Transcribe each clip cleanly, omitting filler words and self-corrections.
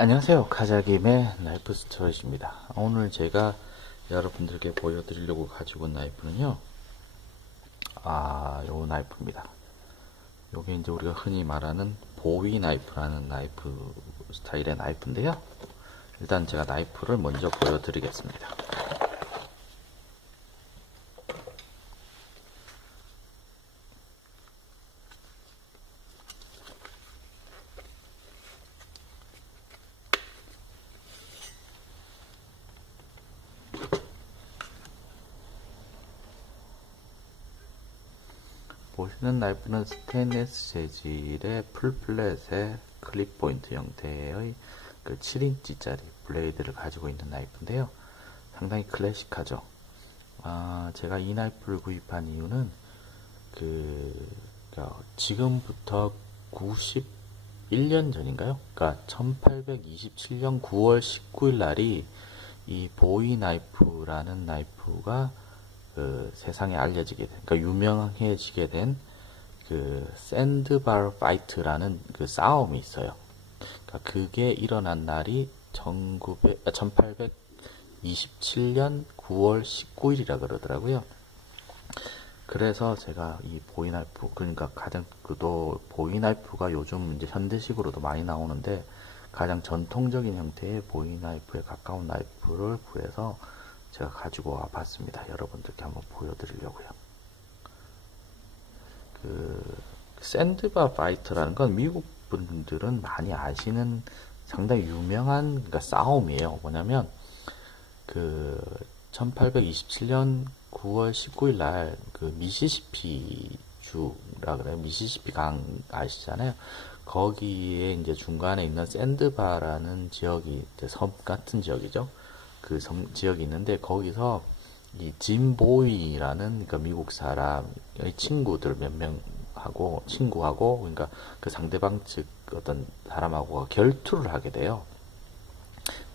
안녕하세요. 카자김의 나이프 스토리입니다. 오늘 제가 여러분들께 보여드리려고 가지고 온 나이프는요. 요 나이프입니다. 요게 이제 우리가 흔히 말하는 보위 나이프라는 나이프 스타일의 나이프인데요. 일단 제가 나이프를 먼저 보여드리겠습니다. 보시는 나이프는 스테인리스 재질의 풀플랫의 클립 포인트 형태의 그 7인치짜리 블레이드를 가지고 있는 나이프인데요. 상당히 클래식하죠. 제가 이 나이프를 구입한 이유는 지금부터 91년 전인가요? 그러니까 1827년 9월 19일 날이 이 보이 나이프라는 나이프가 세상에 알려지게 된, 그러니까 유명해지게 된 그 샌드바 파이트라는 그 싸움이 있어요. 그러니까 그게 일어난 날이 1827년 9월 19일이라 그러더라고요. 그래서 제가 이 보이나이프, 그러니까 가장 또 보이나이프가 요즘 이제 현대식으로도 많이 나오는데 가장 전통적인 형태의 보이나이프에 가까운 나이프를 구해서 제가 가지고 와 봤습니다. 여러분들께 한번 보여드리려고요. 샌드바 파이터라는 건 미국 분들은 많이 아시는 상당히 유명한 그러니까 싸움이에요. 뭐냐면 1827년 9월 19일 날 미시시피 주라 그래요. 미시시피 강 아시잖아요. 거기에 이제 중간에 있는 샌드바라는 지역이 이제 섬 같은 지역이죠. 그 지역이 있는데 거기서 이 짐보이라는 그러니까 미국 사람의 친구들 몇 명하고 친구하고 그러니까 그 상대방 측 어떤 사람하고 결투를 하게 돼요.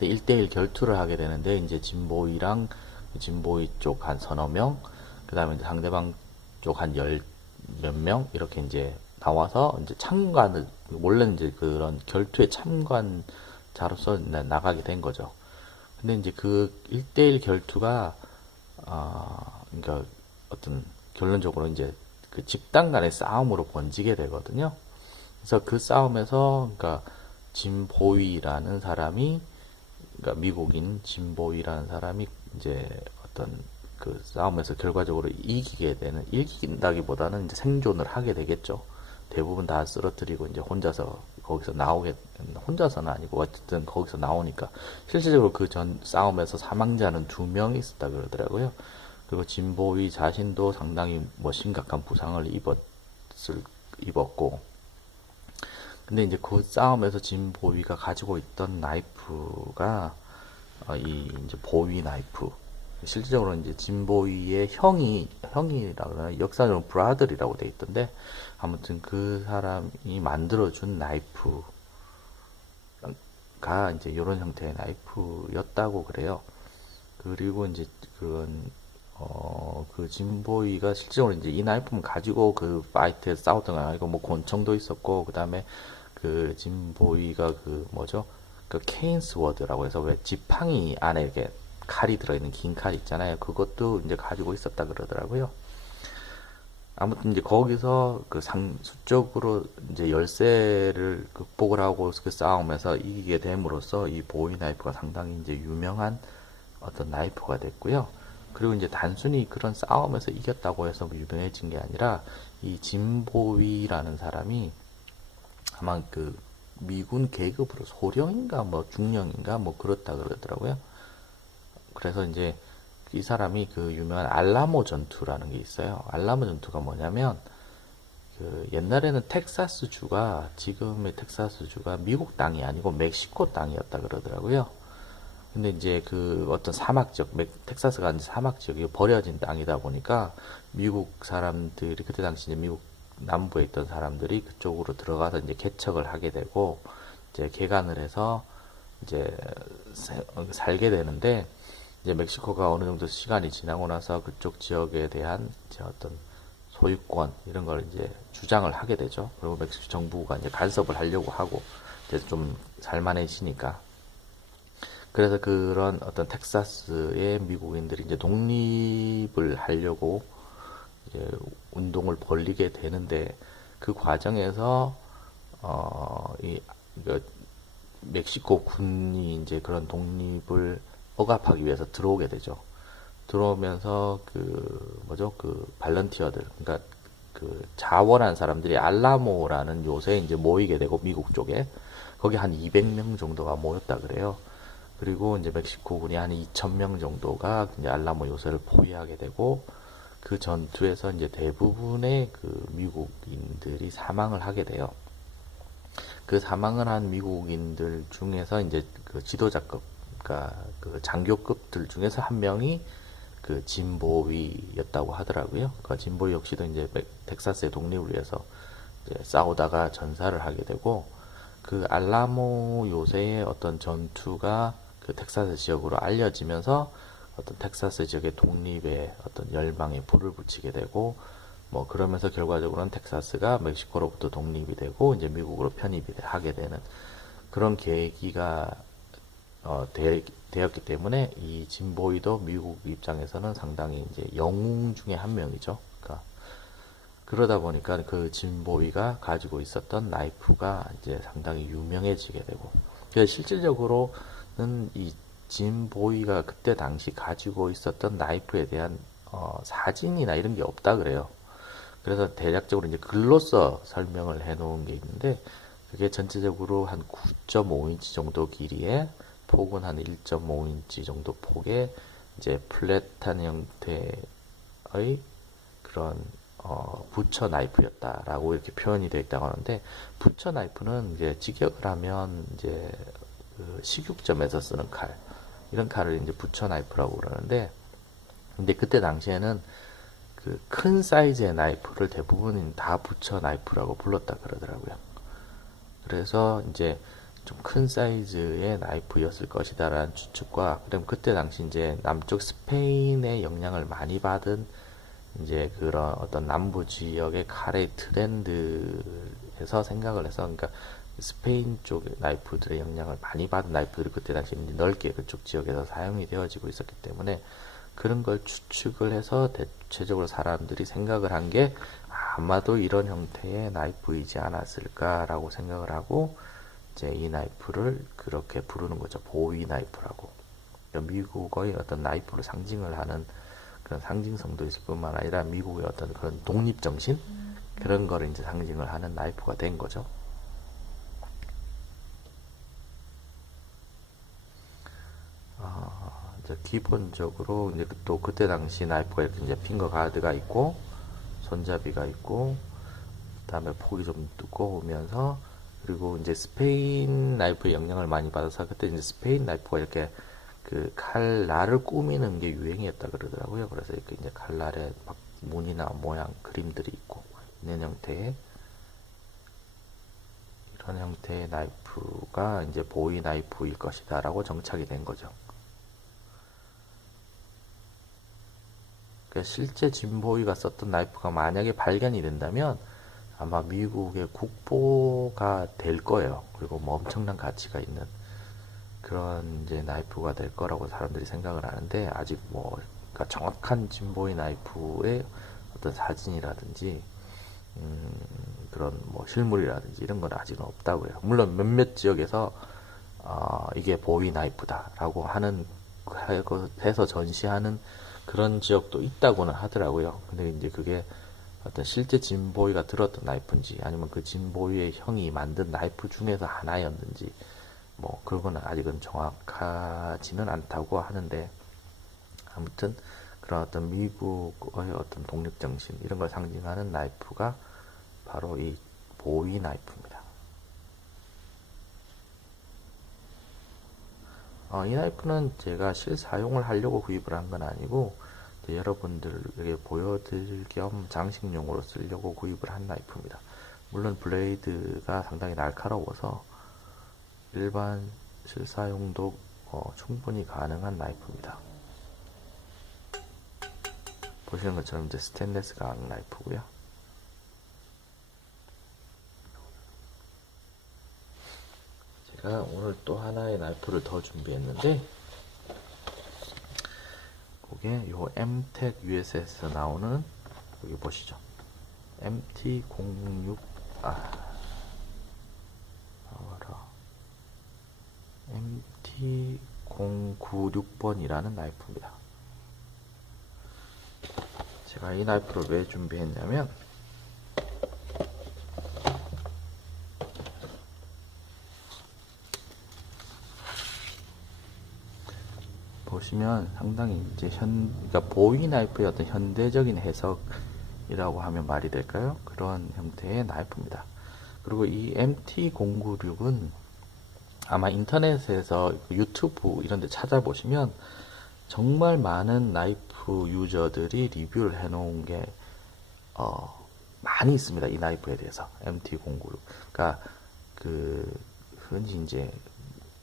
1대1 결투를 하게 되는데 이제 진보이 쪽 한 서너 명, 그 다음에 상대방 쪽 한 열 몇 명 이렇게 이제 나와서 이제 참관을 원래는 이제 그런 결투에 참관자로서 나가게 된 거죠. 근데 이제 그 1대1 결투가 그러니까 어떤 결론적으로 이제 그 집단 간의 싸움으로 번지게 되거든요. 그래서 그 싸움에서 그러니까 짐보이라는 사람이 그러니까 미국인 짐보이라는 사람이 이제 어떤 그 싸움에서 결과적으로 이긴다기보다는 이제 생존을 하게 되겠죠. 대부분 다 쓰러뜨리고 이제 혼자서 거기서 혼자서는 아니고 어쨌든 거기서 나오니까 실질적으로 그 전 싸움에서 사망자는 2명 있었다 그러더라고요. 그리고 진보위 자신도 상당히 심각한 부상을 입었고, 근데 이제 그 싸움에서 진보위가 가지고 있던 나이프가 이제 보위 나이프. 실질적으로 이제 진보위의 형이라 그러나 역사적으로 브라들이라고 돼 있던데 아무튼 그 사람이 만들어준 나이프가 이제 이런 형태의 나이프였다고 그래요. 그리고 이제 그 진보이가 실질적으로 이제 이 나이프만 가지고 그 파이트에서 싸웠던 거 아니고 권총도 있었고 그 다음에 그 진보이가 그 케인스워드라고 해서 왜 지팡이 안에 이렇게 칼이 들어있는 긴 칼 있잖아요. 그것도 이제 가지고 있었다 그러더라고요. 아무튼 이제 거기서 수적으로 이제 열세를 극복을 하고 그 싸움에서 이기게 됨으로써 이 보이 나이프가 상당히 이제 유명한 어떤 나이프가 됐고요. 그리고 이제 단순히 그런 싸움에서 이겼다고 해서 유명해진 게 아니라 이 진보위라는 사람이 아마 그 미군 계급으로 소령인가 중령인가 그렇다 그러더라고요. 그래서 이제 이 사람이 그 유명한 알라모 전투라는 게 있어요. 알라모 전투가 뭐냐면 옛날에는 지금의 텍사스 주가 미국 땅이 아니고 멕시코 땅이었다 그러더라고요. 근데 이제 그 어떤 텍사스가 이제 사막 지역이 버려진 땅이다 보니까 미국 사람들이 그때 당시 이제 미국 남부에 있던 사람들이 그쪽으로 들어가서 이제 개척을 하게 되고 이제 개간을 해서 이제 살게 되는데 이제 멕시코가 어느 정도 시간이 지나고 나서 그쪽 지역에 대한 이제 어떤 소유권 이런 걸 이제 주장을 하게 되죠. 그리고 멕시코 정부가 이제 간섭을 하려고 하고 이제 좀 살만해지니까. 그래서 그런 어떤 텍사스의 미국인들이 이제 독립을 하려고 이제 운동을 벌이게 되는데 그 과정에서 그 멕시코 군이 이제 그런 독립을 억압하기 위해서 들어오게 되죠. 들어오면서 그 뭐죠? 그 발런티어들, 그러니까 그 자원한 사람들이 알라모라는 요새에 이제 모이게 되고 미국 쪽에 거기 한 200명 정도가 모였다 그래요. 그리고 이제 멕시코군이 한 2,000명 정도가 이제 알라모 요새를 포위하게 되고 그 전투에서 이제 대부분의 그 미국인들이 사망을 하게 돼요. 그 사망을 한 미국인들 중에서 이제 그 지도자급, 그러니까 그 장교급들 중에서 한 명이 그 진보위였다고 하더라고요. 그 진보위 역시도 이제 텍사스의 독립을 위해서 이제 싸우다가 전사를 하게 되고 그 알라모 요새의 어떤 전투가 그 텍사스 지역으로 알려지면서 어떤 텍사스 지역의 독립에 어떤 열망에 불을 붙이게 되고 뭐 그러면서 결과적으로는 텍사스가 멕시코로부터 독립이 되고 이제 미국으로 편입이 하게 되는 그런 계기가 되었기 때문에 이 진보이도 미국 입장에서는 상당히 이제 영웅 중에 한 명이죠. 그러니까 그러다 보니까 그 진보이가 가지고 있었던 나이프가 이제 상당히 유명해지게 되고, 그래서 실질적으로는 이 진보이가 그때 당시 가지고 있었던 나이프에 대한 사진이나 이런 게 없다 그래요. 그래서 대략적으로 이제 글로써 설명을 해 놓은 게 있는데, 그게 전체적으로 한 9.5인치 정도 길이에 폭은 한 1.5인치 정도 폭의 이제 플랫한 형태의 그런 부처 나이프였다라고 이렇게 표현이 되어 있다고 하는데, 부처 나이프는 이제 직역을 하면 이제 그 식육점에서 쓰는 칼, 이런 칼을 이제 부처 나이프라고 그러는데, 근데 그때 당시에는 그 큰 사이즈의 나이프를 대부분 다 부처 나이프라고 불렀다 그러더라고요. 그래서 이제 좀 큰 사이즈의 나이프였을 것이다라는 추측과, 그다음 그때 당시 이제 남쪽 스페인의 영향을 많이 받은 이제 그런 어떤 남부 지역의 칼의 트렌드에서 생각을 해서, 그러니까 스페인 쪽 나이프들의 영향을 많이 받은 나이프들이 그때 당시 넓게 그쪽 지역에서 사용이 되어지고 있었기 때문에 그런 걸 추측을 해서 대체적으로 사람들이 생각을 한 게 아마도 이런 형태의 나이프이지 않았을까라고 생각을 하고 이제 이 나이프를 그렇게 부르는 거죠. 보위 나이프라고. 그러니까 미국의 어떤 나이프를 상징을 하는 그런 상징성도 있을 뿐만 아니라 미국의 어떤 그런 독립정신? 그런 거를 이제 상징을 하는 나이프가 된 거죠. 이제 기본적으로 이제 또 그때 당시 나이프가 이렇게 이제 핑거 가드가 있고 손잡이가 있고 그다음에 폭이 좀 두꺼우면서, 그리고 이제 스페인 나이프의 영향을 많이 받아서 그때 이제 스페인 나이프가 이렇게 그 칼날을 꾸미는 게 유행이었다 그러더라고요. 그래서 이렇게 이제 칼날에 막 무늬나 모양 그림들이 있고 있는 형태의 이런 형태의 나이프가 이제 보위 나이프일 것이다라고 정착이 된 거죠. 그러니까 실제 진보위가 썼던 나이프가 만약에 발견이 된다면 아마 미국의 국보가 될 거예요. 그리고 뭐 엄청난 가치가 있는 그런 이제 나이프가 될 거라고 사람들이 생각을 하는데, 아직 뭐 그러니까 정확한 진보위 나이프의 어떤 사진이라든지 그런 뭐 실물이라든지 이런 건 아직은 없다고요. 물론 몇몇 지역에서 이게 보위 나이프다라고 하는 해서 전시하는 그런 지역도 있다고는 하더라고요. 근데 이제 그게 어떤 실제 진보이가 들었던 나이프인지 아니면 그 진보이의 형이 만든 나이프 중에서 하나였는지 뭐 그런 건 아직은 정확하지는 않다고 하는데, 아무튼 그런 어떤 미국의 어떤 독립정신 이런 걸 상징하는 나이프가 바로 이 보위 나이프입니다. 이 나이프는 제가 실사용을 하려고 구입을 한 건 아니고 여러분들에게 보여드릴 겸 장식용으로 쓰려고 구입을 한 나이프입니다. 물론 블레이드가 상당히 날카로워서 일반 실사용도 충분히 가능한 나이프입니다. 보시는 것처럼 이제 스테인리스 강 나이프고요. 제가 오늘 또 하나의 나이프를 더 준비했는데, 그게 요 MTEC US에서 나오는, 여기 보시죠. MT06, 나와라. MT096번이라는 나이프입니다. 제가 이 나이프를 왜 준비했냐면, 보시면 상당히 이제 그러니까 보위 나이프의 어떤 현대적인 해석이라고 하면 말이 될까요? 그런 형태의 나이프입니다. 그리고 이 MT096은 아마 인터넷에서 유튜브 이런 데 찾아보시면 정말 많은 나이프 유저들이 리뷰를 해놓은 게 많이 있습니다. 이 나이프에 대해서 MT096. 그러니까 그 흔히 이제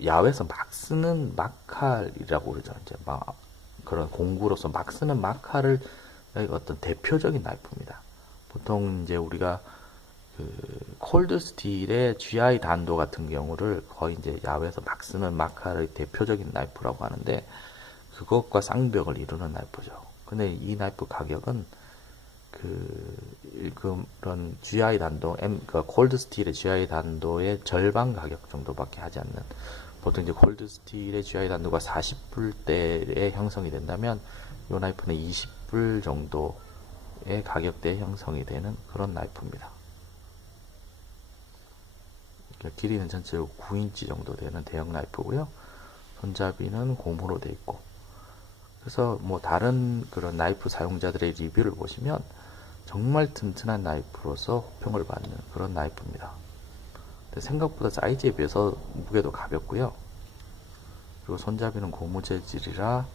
야외에서 막 쓰는 막칼이라고 그러죠. 이제 막 그런 공구로서 막 쓰는 막칼을 어떤 대표적인 나이프입니다. 보통 이제 우리가 그 콜드 스틸의 GI 단도 같은 경우를 거의 이제 야외에서 막 쓰는 막칼의 대표적인 나이프라고 하는데 그것과 쌍벽을 이루는 나이프죠. 근데 이 나이프 가격은 그런 GI 단도, 그 콜드 스틸의 GI 단도의 절반 가격 정도밖에 하지 않는, 보통 이제 콜드 스틸의 GI 단도가 40불대에 형성이 된다면 이 나이프는 20불 정도의 가격대에 형성이 되는 그런 나이프입니다. 그러니까 길이는 전체로 9인치 정도 되는 대형 나이프고요. 손잡이는 고무로 되어 있고, 그래서 뭐 다른 그런 나이프 사용자들의 리뷰를 보시면 정말 튼튼한 나이프로서 호평을 받는 그런 나이프입니다. 근데 생각보다 사이즈에 비해서 무게도 가볍고요. 그리고 손잡이는 고무 재질이라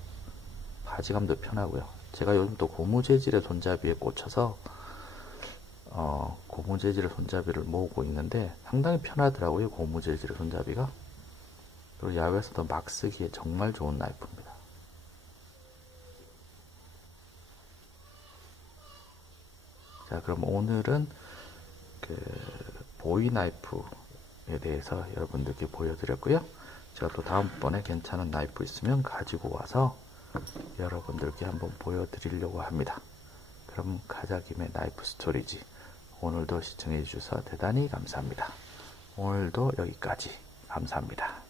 바지감도 편하고요. 제가 요즘 또 고무 재질의 손잡이에 꽂혀서 고무 재질의 손잡이를 모으고 있는데 상당히 편하더라고요. 고무 재질의 손잡이가. 그리고 야외에서도 막 쓰기에 정말 좋은 나이프입니다. 자, 그럼 오늘은 그 보이 나이프에 대해서 여러분들께 보여드렸고요. 제가 또 다음번에 괜찮은 나이프 있으면 가지고 와서 여러분들께 한번 보여드리려고 합니다. 그럼 가자김의 나이프 스토리지. 오늘도 시청해 주셔서 대단히 감사합니다. 오늘도 여기까지. 감사합니다.